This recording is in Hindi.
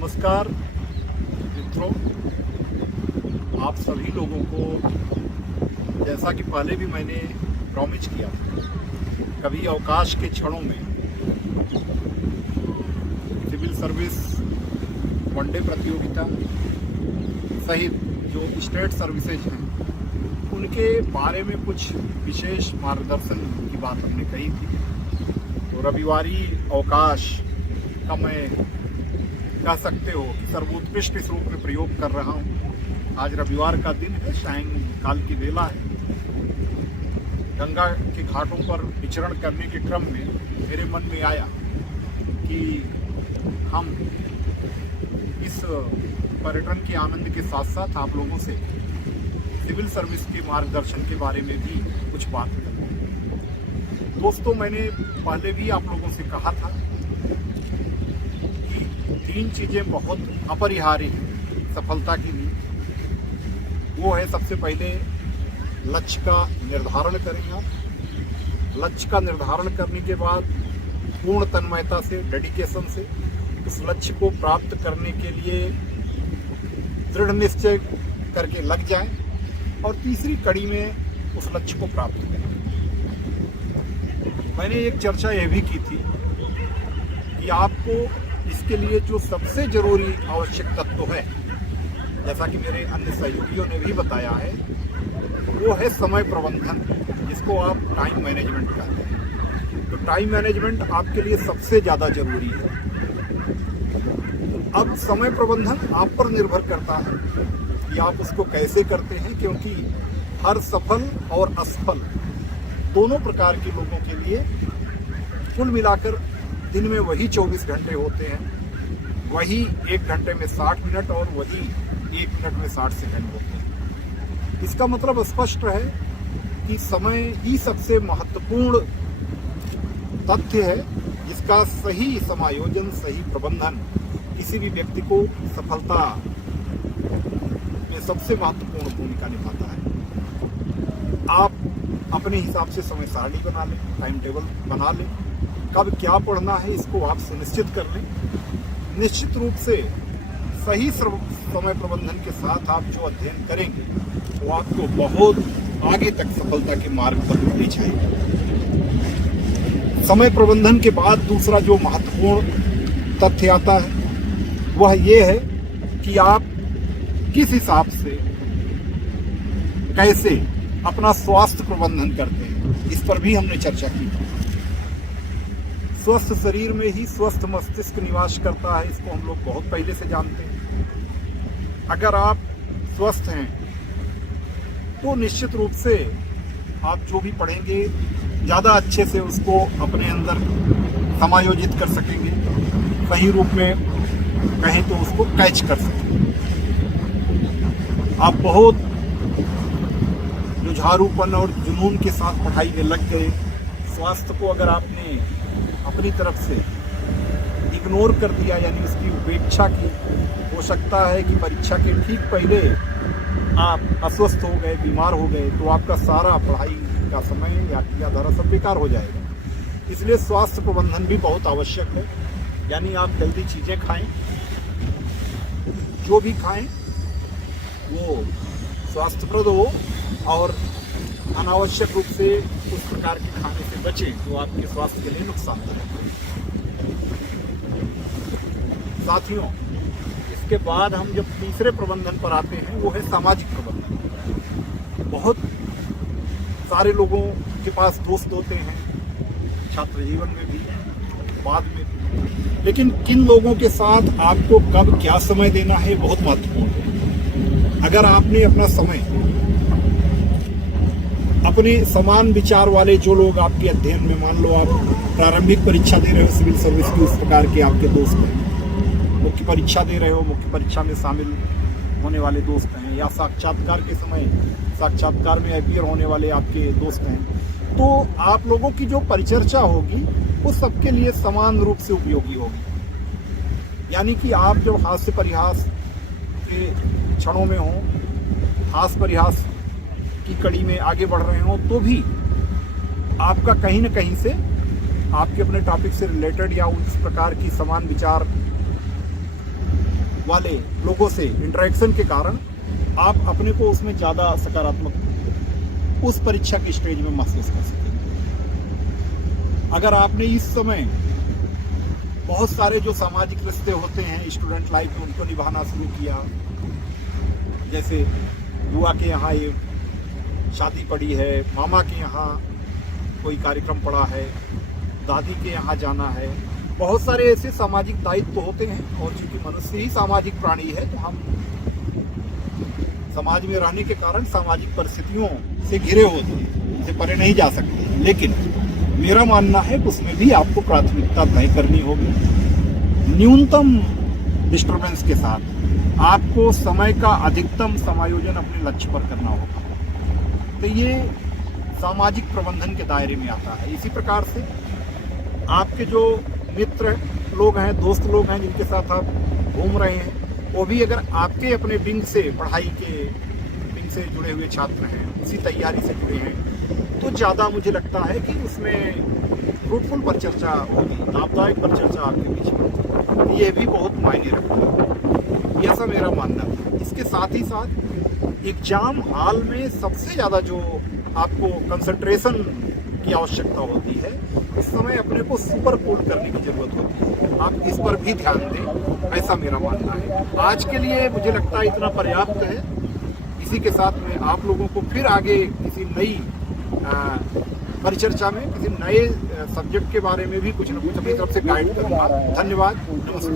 नमस्कार मित्रों, आप सभी लोगों को जैसा कि पहले भी मैंने प्रॉमिस किया था, कभी अवकाश के क्षणों में सिविल सर्विस वनडे प्रतियोगिता सहित जो स्टेट सर्विसेज हैं उनके बारे में कुछ विशेष मार्गदर्शन की बात हमने कही थी। तो रविवारी अवकाश का मैं कह सकते हो कि सर्वोत्कृष्ट इस रूप में प्रयोग कर रहा हूँ। आज रविवार का दिन है, सायंकाल की बेला है। गंगा के घाटों पर विचरण करने के क्रम में मेरे मन में आया कि हम इस पर्यटन के आनंद के साथ साथ आप लोगों से सिविल सर्विस के मार्गदर्शन के बारे में भी कुछ बात करें। दोस्तों, मैंने पहले भी आप लोगों से कहा था कि 3 चीज़ें बहुत अपरिहार्य हैं सफलता के लिए। वो है, सबसे पहले लक्ष्य का निर्धारण करें आप। लक्ष्य का निर्धारण करने के बाद पूर्ण तन्मयता से, डेडिकेशन से उस लक्ष्य को प्राप्त करने के लिए दृढ़ निश्चय करके लग जाएं। और तीसरी कड़ी में उस लक्ष्य को प्राप्त करें। मैंने एक चर्चा यह भी की थी कि आपको इसके लिए जो सबसे जरूरी आवश्यक तत्व है, जैसा कि मेरे अन्य सहयोगियों ने भी बताया है, वो है समय प्रबंधन, जिसको आप टाइम मैनेजमेंट कहते हैं। तो टाइम मैनेजमेंट आपके लिए सबसे ज़्यादा जरूरी है। अब समय प्रबंधन आप पर निर्भर करता है कि आप उसको कैसे करते हैं, क्योंकि हर सफल और असफल दोनों प्रकार के लोगों के लिए कुल मिलाकर दिन में वही 24 घंटे होते हैं, वही 1 घंटे में 60 मिनट और वही 1 मिनट में 60 सेकंड होते हैं। इसका मतलब स्पष्ट है कि समय ही सबसे महत्वपूर्ण तथ्य है, जिसका सही समायोजन, सही प्रबंधन किसी भी व्यक्ति को सफलता में सबसे महत्वपूर्ण भूमिका निभाता है। आप अपने हिसाब से समय सारणी बना लें, टाइम टेबल बना लें, कब क्या पढ़ना है इसको आप सुनिश्चित कर लें। निश्चित रूप से सही समय प्रबंधन के साथ आप जो अध्ययन करेंगे वो आपको बहुत आगे तक सफलता के मार्ग पर ले जाएगा। समय प्रबंधन के बाद दूसरा जो महत्वपूर्ण तथ्य आता है वह ये है कि आप किस हिसाब से, कैसे अपना स्वास्थ्य प्रबंधन करते हैं, इस पर भी हमने चर्चा की। स्वस्थ शरीर में ही स्वस्थ मस्तिष्क निवास करता है, इसको हम लोग बहुत पहले से जानते हैं। अगर आप स्वस्थ हैं तो निश्चित रूप से आप जो भी पढ़ेंगे ज़्यादा अच्छे से उसको अपने अंदर समायोजित कर सकेंगे, सही रूप में कहें तो उसको कैच कर सकेंगे। आप बहुत जुझारूपन और जुनून के साथ पढ़ाई में लग गए। स्वास्थ्य को अगर आपने अपनी तरफ से इग्नोर कर दिया, यानी उसकी उपेक्षा की, हो सकता है कि परीक्षा के ठीक पहले आप अस्वस्थ हो गए, बीमार हो गए, तो आपका सारा पढ़ाई का समय या धारा सब बेकार हो जाएगा। इसलिए स्वास्थ्य प्रबंधन भी बहुत आवश्यक है। यानी आप हेल्दी चीज़ें खाएं, जो भी खाएं वो स्वास्थ्यप्रद हो और अनावश्यक रूप से उस प्रकार के खाने से बचें जो आपके स्वास्थ्य के लिए नुकसानदायक है। साथियों, इसके बाद हम जब तीसरे प्रबंधन पर आते हैं वो है सामाजिक प्रबंधन। बहुत सारे लोगों के पास दोस्त होते हैं, छात्र जीवन में भी, बाद में भी, लेकिन किन लोगों के साथ आपको कब क्या समय देना है बहुत महत्वपूर्ण है। अगर आपने अपना समय अपने समान विचार वाले जो लोग आपके अध्ययन में, मान लो आप प्रारंभिक परीक्षा दे रहे हो सिविल सर्विस की, उस प्रकार के आपके दोस्त हैं, मुख्य परीक्षा दे रहे हो, मुख्य परीक्षा में शामिल होने वाले दोस्त हैं, या साक्षात्कार के समय साक्षात्कार में अपीयर होने वाले आपके दोस्त हैं, तो आप लोगों की जो परिचर्चा होगी वो सबके लिए समान रूप से उपयोगी होगी। यानी कि आप जब हास्य परिहास के क्षणों में हो, हास परिहास की कड़ी में आगे बढ़ रहे हो, तो भी आपका कहीं न कहीं से आपके अपने टॉपिक से रिलेटेड या उस प्रकार की समान विचार वाले लोगों से इंटरेक्शन के कारण आप अपने को उसमें ज़्यादा सकारात्मक उस परीक्षा के स्टेज में महसूस कर सकेंगे। अगर आपने इस समय बहुत सारे जो सामाजिक रिश्ते होते हैं स्टूडेंट लाइफ में उनको निभाना शुरू किया, जैसे बुआ के यहाँ ये शादी पड़ी है, मामा के यहाँ कोई कार्यक्रम पड़ा है, दादी के यहाँ जाना है, बहुत सारे ऐसे सामाजिक दायित्व तो होते हैं। और चूंकि मनुष्य ही सामाजिक प्राणी है तो हम समाज में रहने के कारण सामाजिक परिस्थितियों से घिरे होते हैं, उनसे परे नहीं जा सकते। लेकिन मेरा मानना है कि उसमें भी आपको प्राथमिकता तय करनी होगी। न्यूनतम डिस्टर्बेंस के साथ आपको समय का अधिकतम समायोजन अपने लक्ष्य पर करना होगा। तो ये सामाजिक प्रबंधन के दायरे में आता है। इसी प्रकार से आपके जो मित्र लोग हैं, दोस्त लोग हैं जिनके साथ आप घूम रहे हैं, वो भी अगर आपके अपने विंग से, पढ़ाई के विंग से जुड़े हुए छात्र हैं, उसी तैयारी से जुड़े हैं, तो ज़्यादा मुझे लगता है कि उसमें फ्रूटफुल पर चर्चा होगी, लाभदायक पर चर्चा आपके बीच में, ये भी बहुत मायने रखता है। ऐसा मेरा मानना था। इसके साथ ही साथ एग्जाम हॉल में सबसे ज़्यादा जो आपको कंसंट्रेशन की आवश्यकता होती है, इस समय अपने को सुपर कूल करने की जरूरत होती है। आप इस पर भी ध्यान दें, ऐसा मेरा मानना है। आज के लिए मुझे लगता है इतना पर्याप्त है। इसी के साथ में आप लोगों को फिर आगे किसी नई परिचर्चा में, किसी नए सब्जेक्ट के बारे में भी कुछ न कुछ अपनी तरफ से गाइड करूँगा। धन्यवाद, नमस्ते।